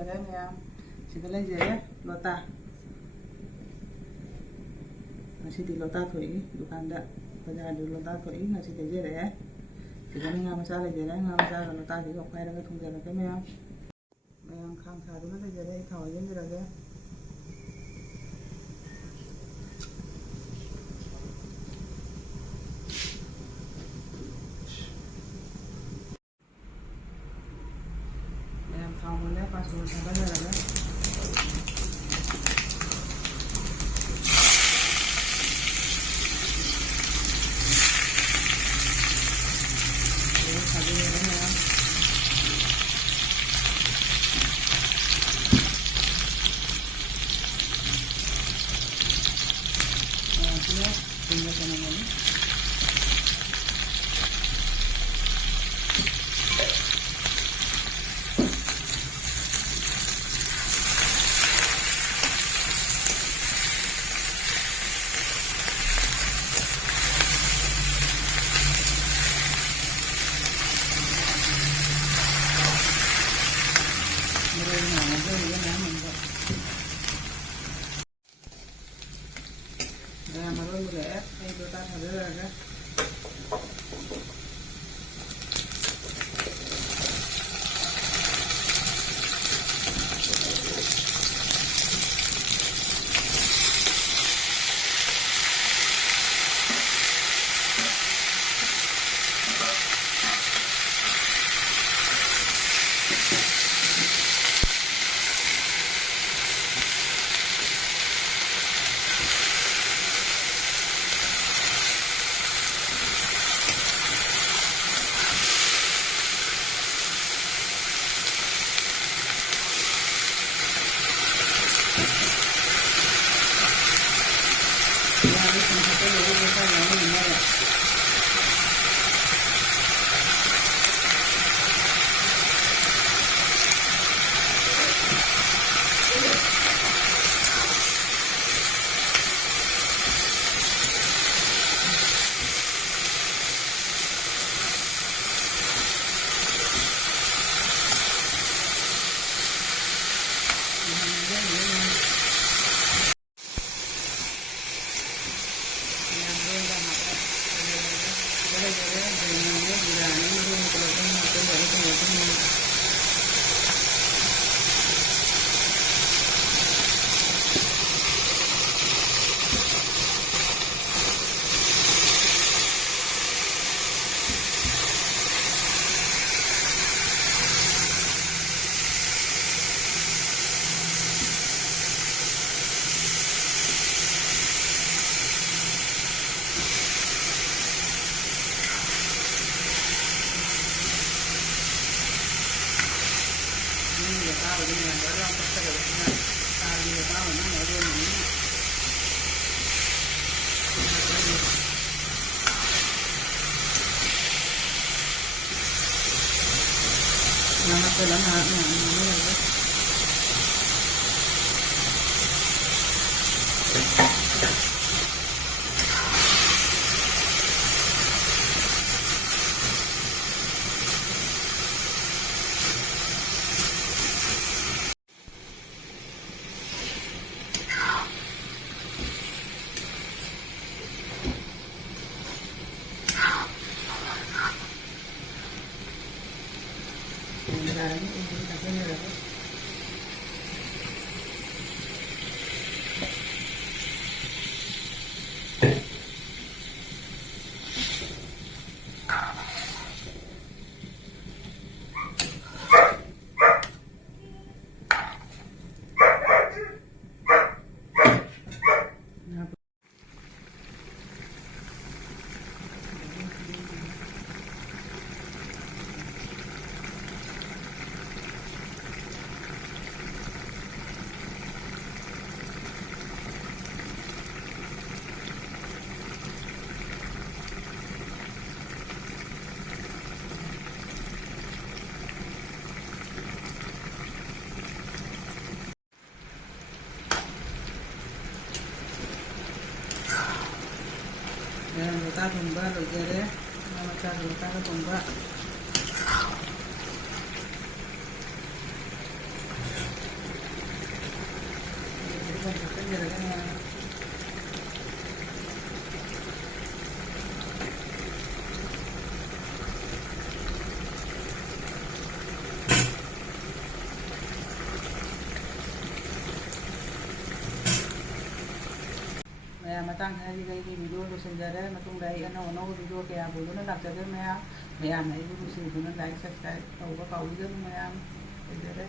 ꯂꯥꯛꯆꯔꯦ ꯃꯌꯥꯝ ꯁꯤꯗ ꯂꯩꯖꯔꯦ ꯂꯣꯇꯥ ꯉꯁꯤꯗꯤ ꯂꯣꯇꯥ ꯊꯣꯛꯏ ꯗꯨꯀꯥꯟꯗ ꯕꯖꯥꯔꯗ ꯂꯣꯇꯥ ꯊꯣꯛꯏ ꯉꯁꯤ ꯂꯩꯖꯔꯛꯑꯦ ꯁꯤꯗꯅ ꯉꯥ ꯃꯆꯥ ꯂꯩꯖꯔꯦ ꯉꯥ ꯃꯆꯥꯒ ꯂꯣꯇꯥꯁꯤꯒ ꯑꯣꯠꯈꯥꯏꯔꯒ ꯊꯣꯡꯖꯔꯛꯀꯦ ꯃꯌꯥꯝ ꯈꯥꯡ ꯁꯥꯗꯨꯅ ꯂꯩꯖꯔꯦ ꯑꯩ ꯊꯥꯎ ꯍꯩꯖꯤꯟꯖꯔꯒꯦ meyam thau mule pasul thagajaraga marun boleh ini kita saja Lota thongba loijare macha lota ka thongba ꯍꯥꯞꯆꯤꯟꯖꯔꯒꯅꯦ ꯃꯌꯥꯝ ꯃꯇꯥꯡ ꯈꯔꯗꯤ ꯑꯩꯒꯤ ꯚꯤꯗꯤꯑꯣ ꯂꯣꯏꯁꯤꯟꯖꯔꯦ ꯃꯇꯨꯡꯗ ꯑꯩ ꯑꯅꯧ ꯚꯤꯗꯤꯑꯣ ꯀꯌꯥ ꯄꯨꯗꯨꯅ ꯂꯥꯛꯆꯒꯦ ꯃꯌꯥꯝꯅ ꯑꯩꯕꯨ ꯅꯨꯡꯁꯤꯕꯤꯗꯨꯅ ꯂꯥꯏꯛ ꯁꯕꯁꯀ꯭ꯔꯥꯏꯕ ꯇꯧꯕ ꯀꯥꯎꯕꯤꯒꯅꯨ ꯃꯌꯥꯝ ꯂꯩꯖꯔꯦ